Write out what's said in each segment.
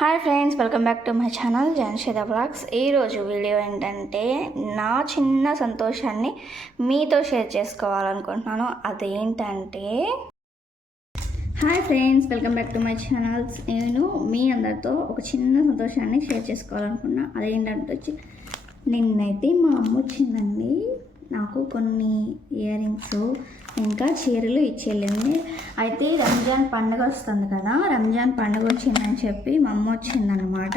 Hi friends welcome back to my channel జన్షేద blogs ఈరోజు video ఏంటంటే నా చిన్న సంతోషాన్ని మీతో షేర్ చేసుకోవాలనుకుంటున్నాను. అదేంటంటే hi friends welcome back to my channels. నేను మీ అందరితో ఒక చిన్న సంతోషాన్ని షేర్ చేసుకోవాలనుకున్నా. అదేంటంటే వచ్చి నిన్నైతే మా అమ్మ వచ్చిందండి. నాకు కొన్ని ఇయర్ రింగ్స్ ఇంకా చీరలు ఇచ్చేళ్ళింది. అయితే రంజాన్ పండుగ వస్తుంది కదా రంజాన్ పండుగ వచ్చిందని చెప్పి మా అమ్మ వచ్చిందనమాట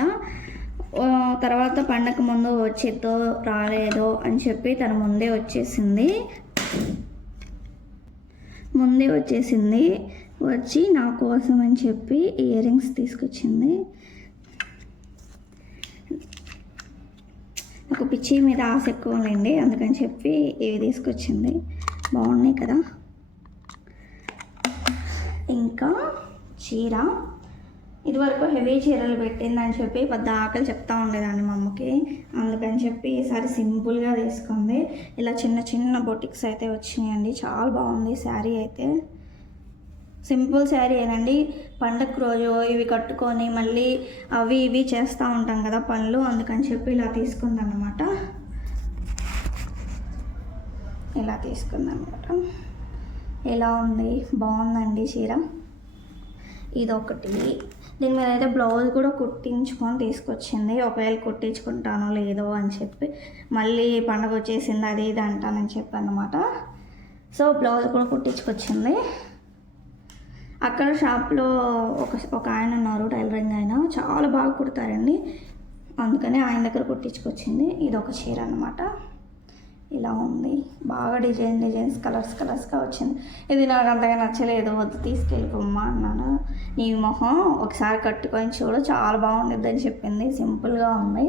తర్వాత పండగ ముందు వచ్చేదో రాలేదో అని చెప్పి తన ముందే వచ్చేసింది. ముందే వచ్చేసింది. వచ్చి నా కోసం అని చెప్పి ఇయర్ రింగ్స్ తీసుకొచ్చింది. నాకు పిచ్చి మీద ఆశ ఎక్కువ ఉందండి అందుకని చెప్పి ఇవి తీసుకొచ్చింది. బాగున్నాయి కదా? ఇంకా చీర. ఇదివరకు హెవీ చీరలు పెట్టిందని చెప్పి పెద్ద ఆకలి చెప్తా ఉండేదాన్ని మా అమ్మకి. అందుకని చెప్పి ఈసారి సింపుల్గా తీసుకుంది. ఇలా చిన్న చిన్న బొటిక్స్ అయితే వచ్చినాయండి. చాలా బాగుంది శారీ అయితే. సింపుల్ శారీ ఏనండి. పండగ రోజు ఇవి కట్టుకొని మళ్ళీ అవి ఇవి చేస్తూ ఉంటాం కదా పనులు. అందుకని చెప్పి ఇలా తీసుకుందన్నమాట. ఇలా తీసుకుందన్నమాట. ఎలా ఉంది? బాగుందండి చీర. ఇదొకటి. దీని మీద అయితే బ్లౌజ్ కూడా కుట్టించుకొని తీసుకొచ్చింది. ఒకవేళ కుట్టించుకుంటానో లేదో అని చెప్పి మళ్ళీ పండగ వచ్చేసింది అది ఇది అంటానని చెప్పి అనమాట సో బ్లౌజ్ కూడా కుట్టించుకొచ్చింది. అక్కడ షాప్లో ఒక ఒక ఆయన ఉన్నారు టైలరింగ్ ఆయన. చాలా బాగా కుడతారండి. అందుకని ఆయన దగ్గర కుట్టించుకొచ్చింది. ఇది ఒక చీర అనమాట ఇలా ఉంది. బాగా డిజైన్ డిజైన్స్ కలర్స్ కలర్స్గా వచ్చింది. ఇది నాకు అంతగా నచ్చలేదు. వద్దు తీసుకెళ్ళిపోమ్మా అన్నాను. నీ మొహం ఒకసారి కట్టుకొని చూడు. చాలా బాగుండిద్ది అని చెప్పింది. సింపుల్గా ఉంది.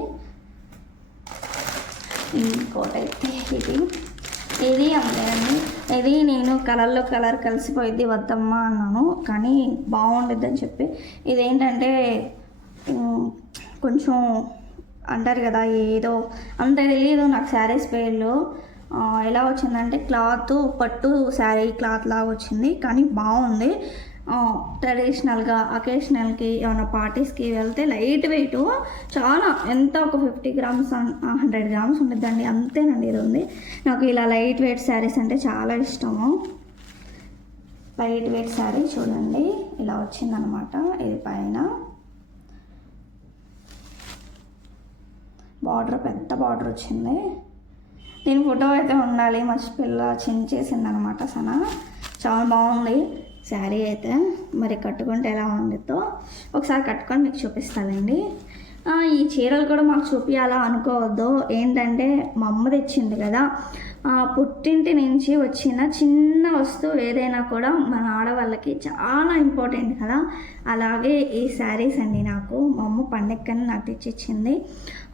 ఇంకోటైతే ఇది. ఇది అంతేనండి ఇది నేను కలర్లో కలర్ కలిసిపోయిద్ది వద్దమ్మా అన్నాను. కానీ బాగుండద్దు అని చెప్పి ఇదేంటంటే కొంచెం అంటారు కదా ఏదో అంత తెలియదు నాకు శారీస్ పేర్లు. ఎలా వచ్చిందంటే క్లాత్ పట్టు శారీ క్లాత్ లాగా వచ్చింది. కానీ బాగుంది. ట్రెడిషనల్గా అకేషనల్కి ఏమైనా పార్టీస్కి వెళ్తే లైట్ వెయిట్ చాలా ఎంత ఒక ఫిఫ్టీ గ్రామ్స్ హండ్రెడ్ గ్రామ్స్ ఉంటుందండి అంతేనండి ఇది ఉంది. నాకు ఇలా లైట్ వెయిట్ శారీస్ అంటే చాలా ఇష్టము. లైట్ వెయిట్ శారీ చూడండి. ఇలా వచ్చిందనమాట ఇది పైన. బార్డర్ పెద్ద బార్డర్ వచ్చింది. దీని ఫోటో అయితే ఉండాలి. మంచి పిల్ల చించేసింది అనమాట సన. చాలా బాగుంది. శారీ అయితే మరి కట్టుకుంటే ఎలా ఉండిద్దో ఒకసారి కట్టుకొని మీకు చూపిస్తానండి. ఈ చీరలు కూడా మాకు చూపించాలా అనుకోవద్దు. ఏంటంటే మా అమ్మ తెచ్చింది కదా. పుట్టింటి నుంచి వచ్చిన చిన్న వస్తువు ఏదైనా కూడా మన ఆడవాళ్ళకి చాలా ఇంపార్టెంట్ కదా. అలాగే ఈ శారీస్ అండి నాకు. మా అమ్మ పండక్కని నాకు తెచ్చిచ్చింది.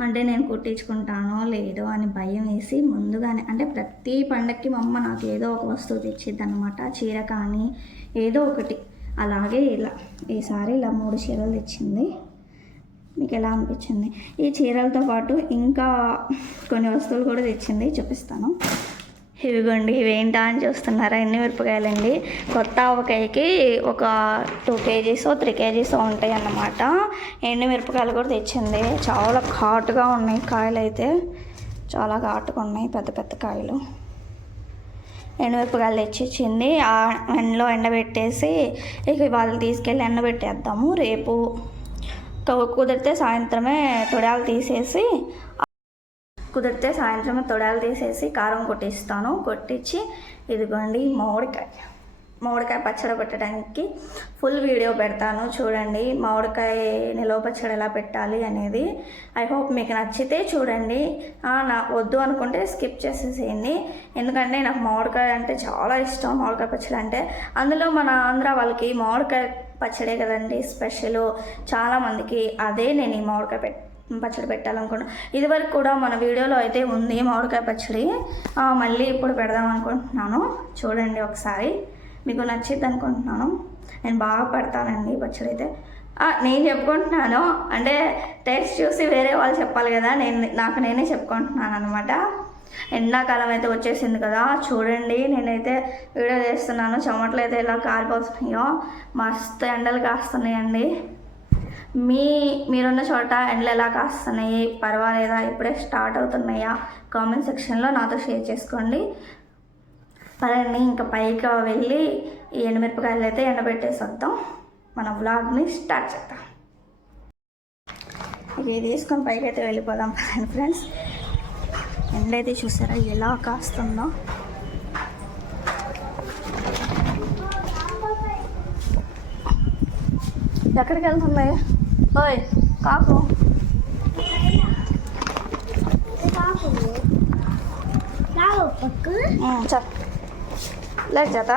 అంటే నేను కుట్టించుకుంటానో లేదో అని భయం వేసి ముందుగానే అంటే ప్రతి పండక్కి మా అమ్మ నాకు ఏదో ఒక వస్తువు తెచ్చిద్ది అనమాట చీర కానీ ఏదో ఒకటి. అలాగే ఇలా ఈసారి ఇలా మూడు చీరలు తెచ్చింది. మీకు ఎలా అనిపించింది? ఈ చీరలతో పాటు ఇంకా కొన్ని వస్తువులు కూడా తెచ్చింది. చూపిస్తాను. ఇవిగోండి. ఇవేంటా అని చూస్తున్నారా? ఎన్ని మిరపకాయలండి? కొత్త ఆవకాయకి ఒక టూ కేజీస్ త్రీ కేజీస్ ఉంటాయి అన్నమాట. ఎండు మిరపకాయలు కూడా తెచ్చింది. చాలా ఘాటుగా ఉన్నాయి కాయలు అయితే చాలా ఘాటుగా ఉన్నాయి పెద్ద పెద్ద కాయలు. ఎండుమిరపకాయలు తెచ్చిచ్చింది? ఆ ఎండలో ఎండబెట్టేసి ఇక వాళ్ళు తీసుకెళ్ళి ఎండబెట్టేద్దాము. రేపు సో కుదిరితే సాయంత్రమే తొడాలు తీసేసి కుదిరితే సాయంత్రమే తొడాలు తీసేసి కారం కొట్టిస్తాను. కొట్టించి ఇదిగోండి మామిడికాయ. మామిడికాయ పచ్చడి పెట్టడానికి ఫుల్ వీడియో పెడతాను. చూడండి మామిడికాయ నిలవ పచ్చడి ఎలా పెట్టాలి అనేది. ఐ హోప్ మీకు నచ్చితే చూడండి. నాకు నా వద్దు అనుకుంటే స్కిప్ చేసేసేయండి. ఎందుకంటే నాకు మామిడికాయ అంటే చాలా ఇష్టం. మామిడికాయ పచ్చడి అంటే అందులో మన ఆంధ్ర వాళ్ళకి మామిడికాయ పచ్చడే కదండి స్పెషల్. చాలామందికి అదే నేను ఈ మామిడికాయ పెట్ పచ్చడి పెట్టాలనుకున్నా. ఇదివరకు కూడా మన వీడియోలో అయితే ఉంది మామిడికాయ పచ్చడి. మళ్ళీ ఇప్పుడు పెడదాం అనుకుంటున్నాను. చూడండి ఒకసారి. మీకు నచ్చింది అనుకుంటున్నాను. నేను బాగా పెడతానండి ఈ పచ్చడి అయితే. నేను చెప్పుకుంటున్నాను. అంటే టేస్ట్ చూసి వేరే వాళ్ళు చెప్పాలి కదా. నేను నాకు నేనే చెప్పుకుంటున్నాను అనమాట ఎండాకాలం అయితే వచ్చేసింది కదా. చూడండి నేనైతే వీడియో చేస్తున్నాను. చెమటలు అయితే ఇలా కారిపోతున్నాయో. మస్తు ఎండలు కాస్తున్నాయండి. మీ మీరున్న చోట ఎండలు ఎలా కాస్తున్నాయి? పర్వాలేదా? ఇప్పుడే స్టార్ట్ అవుతున్నాయా? కామెంట్ సెక్షన్లో నాతో షేర్ చేసుకోండి. పదండి ఇంకా పైకి వెళ్ళి ఈ ఎండుమిరపకాయలు అయితే ఎండబెట్టేసి వద్దాం మన వ్లాగ్ని స్టార్ట్ చేద్దాం. ఇవి తీసుకొని పైకి అయితే వెళ్ళిపోదాం ఫ్రెండ్స్. ఎండైతే అయితే చూసారా ఎలా కాస్తుందో. ఎక్కడికి వెళ్తున్నాయి ఓయ్ కాకు. ఉమ్, చల్ లేట్ చేత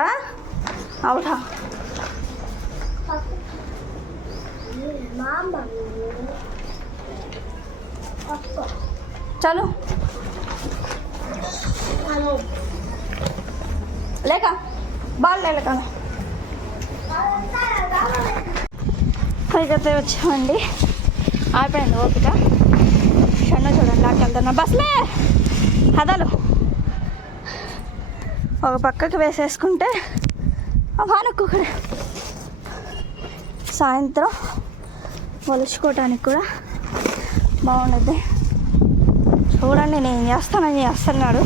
అవుతా చలో. లేక బాల్ లేక. పైకైతే వచ్చామండి. ఆగిపోయింది ఓపిక. షన్న చూడండి లాక్కెళ్తున్నా బస్లే! అదలు ఒక పక్కకి వేసేసుకుంటే వానొక్కొక్కడే సాయంత్రం ఒలుచుకోవటానికి కూడా బాగుండద్ది. చూడండి నేను చేస్తానని చేస్తున్నాడు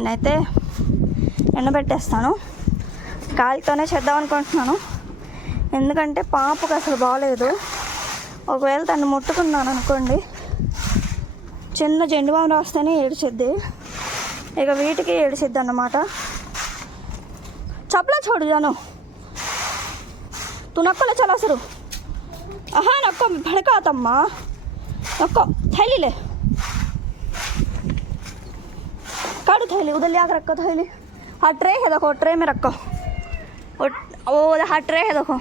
నేనైతే ఎండబెట్టేస్తాను. గాలితోనే చేద్దాం అనుకుంటున్నాను. ఎందుకంటే పాపకు అసలు బాగలేదు ఒకవేళ తను ముట్టుకున్నాను అనుకోండి చిన్న జెండుబాం రాస్తేనే ఏడిచిద్ది. ఇక వీటికి ఏడిచిద్ది అన్నమాట చప్పలా చూడు జాను. తు నొక్కలే చాలా అసలు ఆహా నక్కో పడకాతమ్మా. నొక్క చలిలే ಕಾಡು ತೊಯ್ಲಿ ಉದಲ್ಲಿ ಯಾಕೆ ರೊಕ್ಕ ತೊಯ್ಲಿ? ಆ ಟ್ರೇ ಹೆದಕೋ ಟ್ರೇ ಮೇ ರೊಕ್ಕ. ಓ ಆ ట్రే హెదకో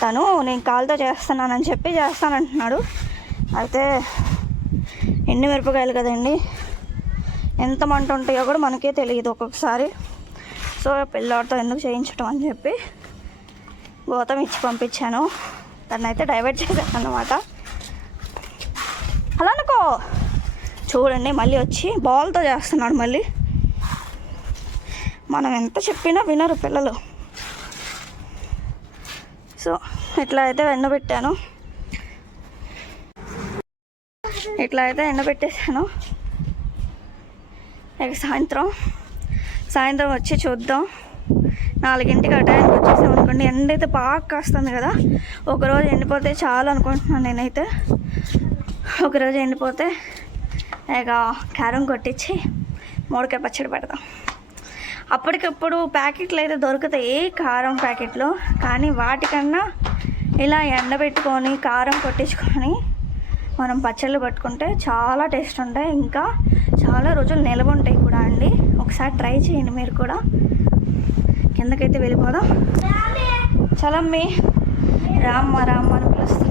తను నేను కాల్తో చేస్తున్నానని చెప్పి చేస్తానంటున్నాడు అయితే ఎండి మిరపకాయలు కదండి ఎంత మంట ఉంటాయో కూడా మనకే తెలియదు ఒక్కొక్కసారి సో పిల్లాడితో ఎందుకు చేయించటం అని చెప్పి గోతం ఇచ్చి పంపించాను తనైతే డైవర్ట్ చేశాను అనమాట అలా అనుకో. చూడండి మళ్ళీ వచ్చి బాల్తో చేస్తున్నాడు మళ్ళీ. మనం ఎంత చెప్పినా వినరు పిల్లలు. సో ఇట్లా అయితే ఎండబెట్టాను ఇట్లా అయితే ఎండబెట్టేసాను ఇక సాయంత్రం సాయంత్రం వచ్చి చూద్దాం. నాలుగింటికి ఆ టైంకి వచ్చేసాం అనుకోండి ఎండ అయితే బాగా కాస్తుంది కదా. ఒకరోజు ఎండిపోతే చాలు అనుకుంటున్నాను నేనైతే. ఒకరోజు ఎండిపోతే ఇక కారం కొట్టించి మూడకాయ పచ్చడి పెడదాం అప్పటికప్పుడు ప్యాకెట్లు అయితే దొరుకుతాయి కారం ప్యాకెట్లు. కానీ వాటికన్నా ఇలా ఎండబెట్టుకొని కారం కొట్టించుకొని మనం పచ్చళ్ళు పట్టుకుంటే చాలా టేస్ట్ ఉంటాయి. ఇంకా చాలా రోజులు నిలవ ఉంటాయి కూడా అండి. ఒకసారి ట్రై చేయండి మీరు కూడా. కిందకైతే వెళ్ళిపోదాం. చలమ్మి రామ్మ రామ్మ అని పిలుస్తాం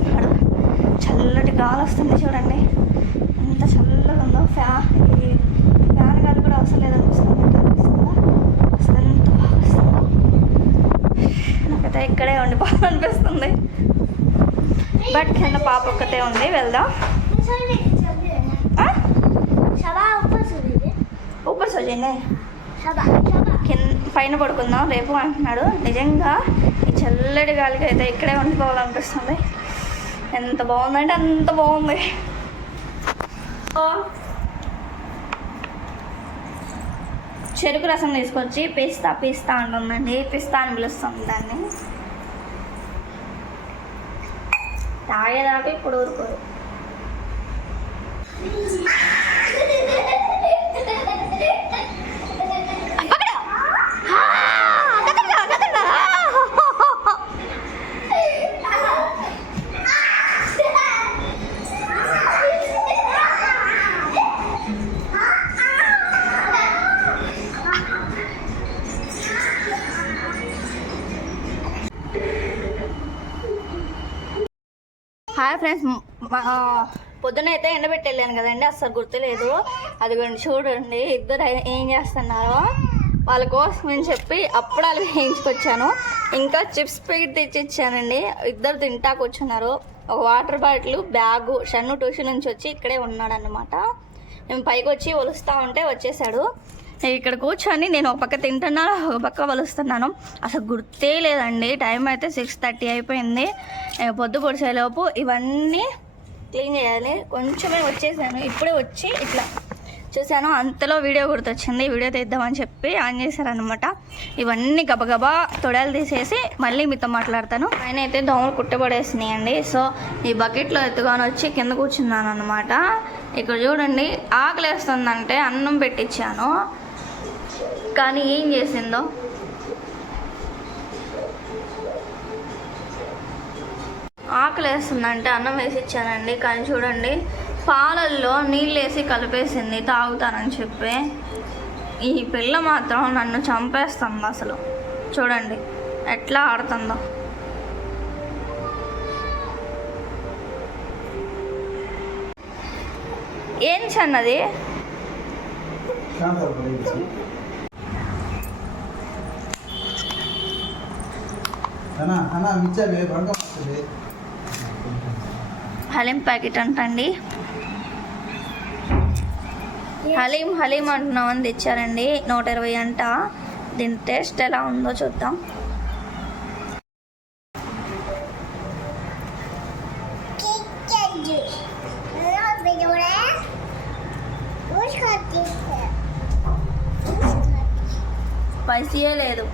చల్లటి గాలి వస్తుంది చూడండి. ఎంత చల్లగా ఉందో. ఫ్యా ఈ ఫ్యాన్ గాలి కూడా అవసరం లేదనిపిస్తుంది. అనిపిస్తుందా? అసలు ఎంత బాగా వస్తుందో. నాకైతే ఇక్కడే ఉండిపోవాలనిపిస్తుంది. బట్ కింద పాప ఒక్కతే ఉంది. వెళ్దాం? ఊపర్ సోజనే కింద పైన పడుకుందాం. రేపు అంటున్నాడు. నిజంగా ఈ చల్లటి గాలికి అయితే ఇక్కడే ఉండిపోవాలనిపిస్తుంది. ఎంత బాగుందంటే అంత బాగుంది. చెరుకు రసం తీసుకొచ్చి పిస్తా పిస్తా అంటుందండి. పిస్తా అని పిలుస్తుంది దాన్ని? తాగేదాకా ఇప్పుడు ఊరుకోరు హాయ్ ఫ్రెండ్స్ పొద్దున అయితే ఎండబెట్టి వెళ్ళాను కదండి అస్సలు గుర్తులేదు. అది చూడండి ఇద్దరు ఏం చేస్తున్నారో. వాళ్ళ కోసం అని చెప్పి అప్పుడాలు వేయించుకొచ్చాను. ఇంకా చిప్స్ ప్యాకెట్ తెచ్చిచ్చానండి. ఇద్దరు తింటా కూర్చున్నారు. ఒక water bottle bag Shannu tuition నుంచి వచ్చి ఇక్కడే ఉన్నాడు అనమాట మేము పైకి వచ్చి ఒలుస్తూ ఉంటే వచ్చేసాడు. ఇక్కడ కూర్చొని నేను ఒక పక్క తింటున్నాను ఒక పక్క వలుస్తున్నాను. అసలు గుర్తే లేదండి. టైం అయితే సిక్స్ థర్టీ అయిపోయింది. పొద్దు పొడిచేలోపు ఇవన్నీ క్లీన్ చేయాలి. కొంచెమే వచ్చేసాను. ఇప్పుడే వచ్చి ఇట్లా చూసాను అంతలో వీడియో గుర్తొచ్చింది. వీడియో తీద్దామని చెప్పి ఆన్ చేశారనమాట ఇవన్నీ గబగబా తొడలు తీసేసి మళ్ళీ మీతో మాట్లాడతాను. ఆయన అయితే దోమలు కుట్టబడేసినాయండి. సో ఈ బకెట్లో ఎత్తుకొని వచ్చి కింద కూర్చున్నాను అనమాట ఇక్కడ చూడండి ఆకలి వేస్తుందంటే అన్నం పెట్టించాను. కానీ ఏం చేసిందో? ఆకలి వేస్తుందంటే అన్నం వేసి ఇచ్చానండి కానీ చూడండి పాలల్లో నీళ్ళు వేసి కలిపేసింది తాగుతానని చెప్పి. ఈ పిల్ల మాత్రం నన్ను చంపేస్తుంది అసలు. చూడండి ఎట్లా ఆడుతుందో. ఏం చన్నది అన్నా అన్నా మిచ్చావే బంక వస్తుంది హలీం ప్యాకెట్ అంటండి. హలీం హలీం అంటున్నామని తెచ్చారండి. నూట ఇరవై అంట. దీని టేస్ట్ ఎలా ఉందో చూద్దాం. స్పైసీయే లేదు.